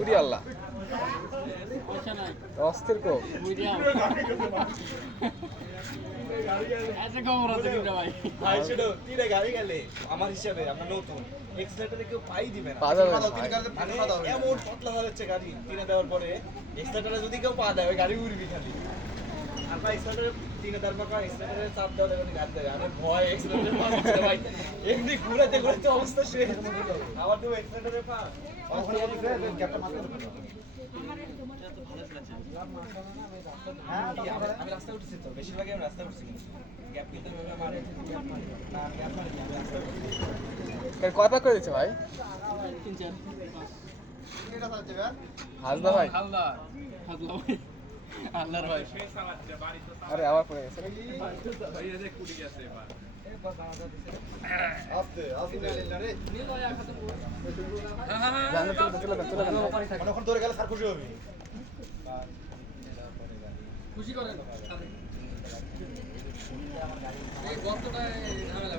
উরি আল্লাহ অস্থির কো কেউ মানে এমন যাচ্ছে গাড়ি তিনে দেওয়ার পরে যদি কেউ পা দেয় গাড়ি উড়বি খালি। আমি রাস্তা উঠেছি তো বেশিরভাগই আমি রাস্তা উঠছি কয় পাক করে দিচ্ছে ভাই? ভাই। হালদা। আবার পড়ে গেছে। চলে যান অনেকক্ষণ ধরে গেলে স্যার খুশি হবে। খুশি করেন এই গর্তটায় ঝামেলা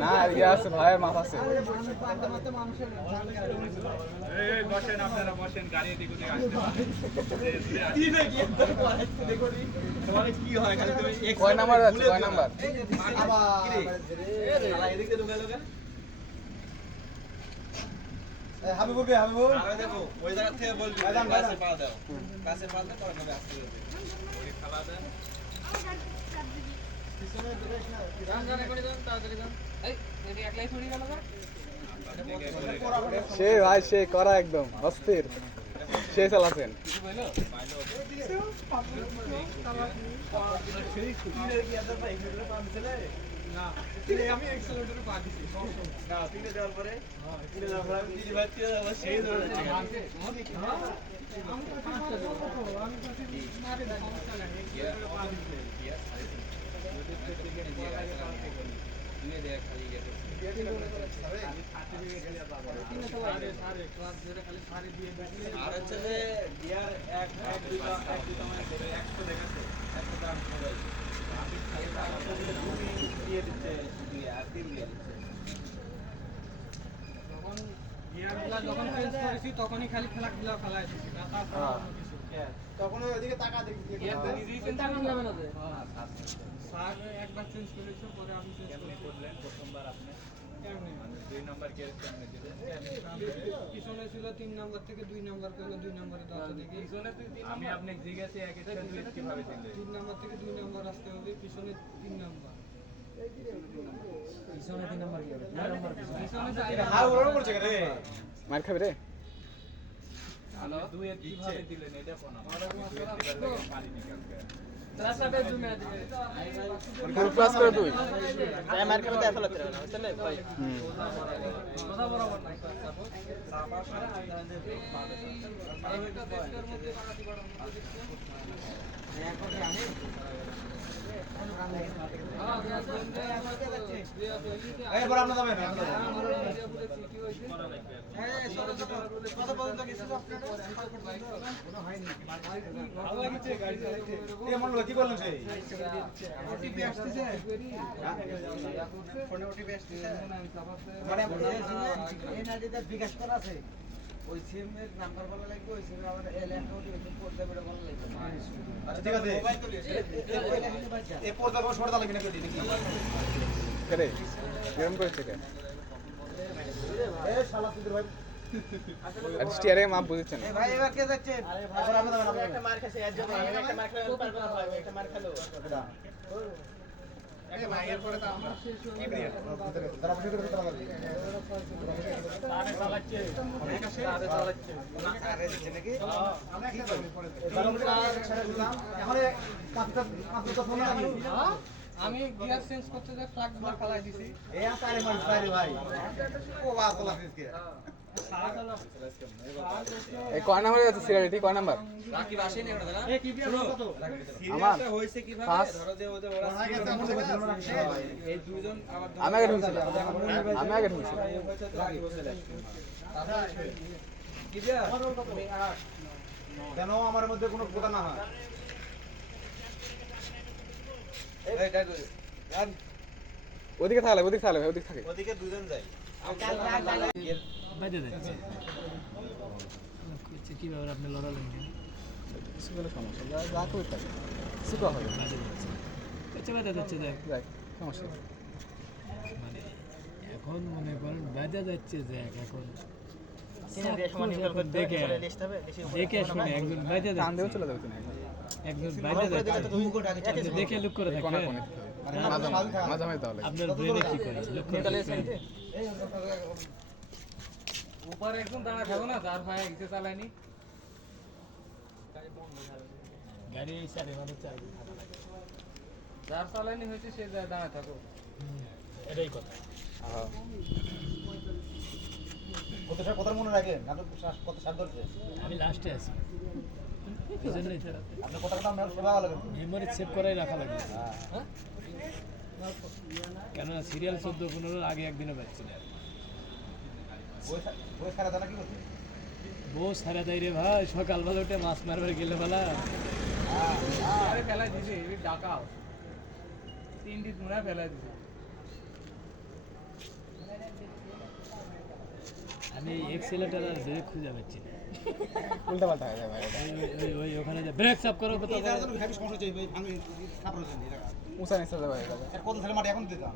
না ইয়ে আছে ভাইয়ের মাথা আছে। তিনে গিয়ে তোর পড়াইতে দেখো কি হয় খালি তুমি এক কয় নাম্বার আছে? কয় নাম্বার? লোকে হাবিবু কে হাবিবু আরে দেখো ওই জায়গা থেকে বলবি কাছে পা দাও। কাছে পা দাও পরে আসতে সে ভাই, সে করা একদম অস্থির। সে চালাচ্ছেন কিছু বলল তিনে গিয়ে তো ভাই এগুলো পাম ছেলে না তিনে আমি এক্সেলেটরে পা দিছি না তিনে দেওয়ার পরে তিনে দেওয়ার পরে আমি দিদি ভাই তিনে দেওয়ার পরে সেই আরে সারে ক্লাস ধরে খালি সারে দিয়ে আর হচ্ছে যে গিয়ার এক এক দুইটা এক দুইটা মানে একশো দেখাচ্ছে। একশো দাম করে আমি খালি টাকা দিলে তুমি দিয়ে দিচ্ছে। আর তিন দিয়ে দিচ্ছে যখন গিয়ারগুলা যখন চেঞ্জ করেছি তখনই খালি খেলাগুলা ফেলাই দিছি না তাছাড়া হ্যাঁ। কিছু তখন ওইদিকে টাকা দেখি গিয়ার তো নিজেই চেঞ্জ করলাম না স্যার। একবার চেঞ্জ করেছে পরে আমি চেঞ্জ করলেন? প্রথমবার আপনি? পিছনে ছিল তিন নাম্বার থেকে দুই নাম্বার করল দুই নাম্বারে আমি আপনি জিজ্ঞাসা তিন নাম্বার থেকে দুই নাম্বার আসতে হবে পিছনে তিন নাম্বার মার খাবি রে। ফুল প্লাস করে দুই। মার খাবে না ভাই কথা বরাবর নাই একটা দেশের মধ্যে বাড়াতে পারো মন বিকাশ করা আছে ওই সিমের নাম্বার বলা লাগবে ওই সিমের আমাদের এল একটা ওটিপি কোড দেবে বলা লাগবে। আচ্ছা ঠিক আছে। এই সরদা লাগবে নাকি করেছে শালা সুধীর ভাই। আর মাপ বুঝেছেন? ভাই এবার কে যাচ্ছে এখন আপনি একটা মার খাইছে এর জন্য আমি একটা মার খেলে পারব না ভাই একটা মার খেলো। আমি গিয়ার চেঞ্জ করতে যাই ফ্লাগগুলো ফালাই দিছি। আরে মানুষ ভাই। ও বাস লাগছে এই কয় নাম্বারে আছে সিগারেটি? কয় নাম্বার? রাকিব আসেনি এখন না এ কি বিয়ার কত আমার সিরিয়ালটা কীভাবে ধরো যে ওদের ওরা এই দুজন আবার আমি আগে ঢুকছিলাম আমি আগে কি বিয়া? কেন আমার মধ্যে কোনো কথা না হয়? এই ডাকো। আর ওদিকে থাকলে ওদিকে থাকলে ওদিকে থাকে। ওদিকে দুজন যায় বাইরে যাচ্ছে কইছে কি ব্যাপার আপনি লড়ালেন কেন? কিছু হলে সমস্যা যা যা করে থাকে কিছু করা হবে না। কইছে বাইরে যাচ্ছে দেখ। সমস্যা মানে এখন মনে করেন বাজা যাচ্ছে দেখ এখন। দেখে দেখে শুনে একজন বাইরে টান দিয়েও যাচ্ছে চলে যাবে তুমি একবার। একজন বাইরে যাচ্ছে। একজন দেখে লুক করে তাহলে আপনার ব্রেনে কি করে লুক করে থাকবে। উপরে একদম দাঁড়া থাকো না যার ভাই একটু চালায়নি। গাড়ি সাড়ে মানে চাই যার চালায়নি হয়েছে সে দাঁড়া থাকো এটাই কথা। হ্যাঁ। কত সার কথার মনে রাখেন আপনার শ্বাস- কত সার ধরছে? আমি লাস্টে আছি। এই জন্যই আপনার কথা কথা সেবা লাগবে মেমোরি সেভ করাই রাখা লাগবে কেননা সিরিয়াল চোদ্দ পনেরোর আগে একদিনও পাচ্ছি না বই সা- বই সারা জানা কি করছে বউ সারা দেয় রে ভাই সকালবেলা উঠে মাছ মারবার গেলে বেলা। আরে ফেলাই দিছে ডাকাও। তিনটি তোমরা দিছে। আমি এক্সেলেটার আর ব্রেক খুঁজে পাচ্ছি না। উল্টা পাল্টা হয়ে যাবে এটা। ওই- ওই- ওই ওই ওখানে যে ব্রেক চাপ করো কোথাও এটার জন্য হেভি সমস্যা হচ্ছে এই ভাঙি খাবার হচ্ছে এটা উঁচা নিচে যাবে হয়ে যাবে কত ছেলে মাটি এখন দিতাম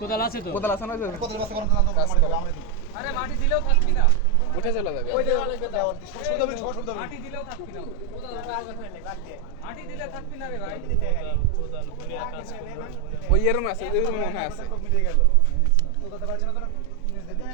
কোদাল আছে তো কোদাল আছে না যে? কত বস্তা করেন না তো মাটি খাবে আমরা দিব আরে মাটি দিলেও থাকবি না উঠে চলে যাবে শুদ্ধ হবে শুদ্ধ হবে মাটি দিলেও থাকবি না মাটি দিলে থাকবি না রে ভাই ওই এর রুমে আছে ওই রুমে মনে আছে মিটে গেল তো তো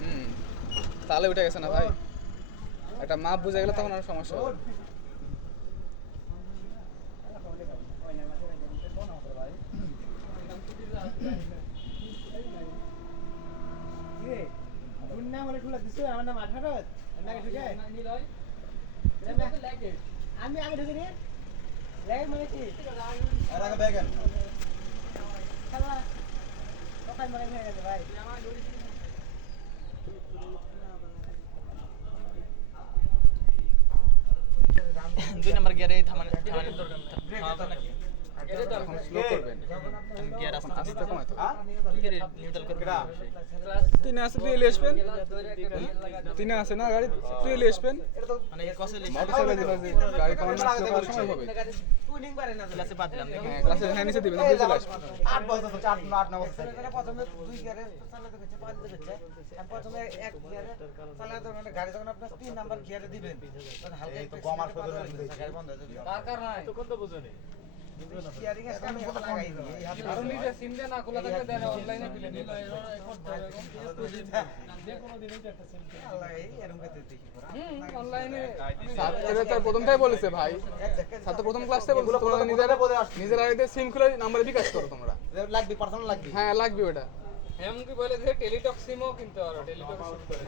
হুম। তাহলে উঠে গেছে না ভাই? একটা মাপ বুঝে গেলে তখন আর সমস্যা হবে না। আমি আগে ঢুকে রে লেগ মানে কি আর আগে ব্যাগেন খেলা সকাল মানে হয়ে গেছে ভাই দুই নম্বর গিয়ারে থামানো থামানো দরকার এখন স্লো করবেন। গিয়ার এখন আস্তে কমাতে কি করে নিউট্রাল করবে তিনে আছে তুই এলে আসবেন? তিনে আছে না গাড়ি? তুই এলে আসবেন? মানে এর কসে মোটরসাইকেল দিলে গাড়ি কমানো স্লো করার সময় হবে। টুনিং পারে না ক্লাসে বাদ দিলাম হ্যাঁ ক্লাসে হ্যাঁ নিচে দিবেন দিয়ে চলে আসবেন। বছর চলছে আট আট না বছর প্রথমে দুই গিয়ারে চালাতে হচ্ছে পাঁচ দিতে আর প্রথমে এক গিয়ারে চালাতে মানে গাড়ি যখন আপনার তিন নাম্বার গিয়ারে দিবেন তখন হালকা একটু সজনে বাড়াবেন, গাড়ি বন্ধ হয়ে যাবে। দরকার নাই? একটা লাগাই ছাত্ররা তার প্রথমটাই বলেছে ভাই। প্রথম বলছে। তোমরা নিজেরা নিজের আগে সিম খুলে নাম্বারে বিকাশ করো তোমরা। লাগবে পার্সোনাল লাগবে। হ্যাঁ লাগবে ওটা। এমনকি বলে যে টেলিটক সিমও কিনতে পারো টেলিটক করে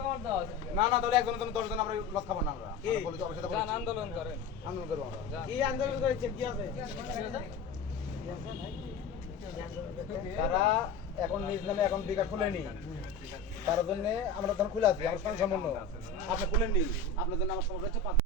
আমার। দেওয়া আছে। না না তাহলে একজন আমরা লস খাব না আমরা। আমরা বলে যাব সেটা যান আন্দোলন করেন। আন্দোলন করব আমরা। কি আন্দোলন কি আছে? তারা এখন নিজ নামে এখন বিকাশ খুলেনি। তার জন্য আমরা তখন খুলে আছি আমার সঙ্গে সম্পূর্ণ। আপনি খুলেননি। আপনার জন্য আমার সমস্যা হচ্ছে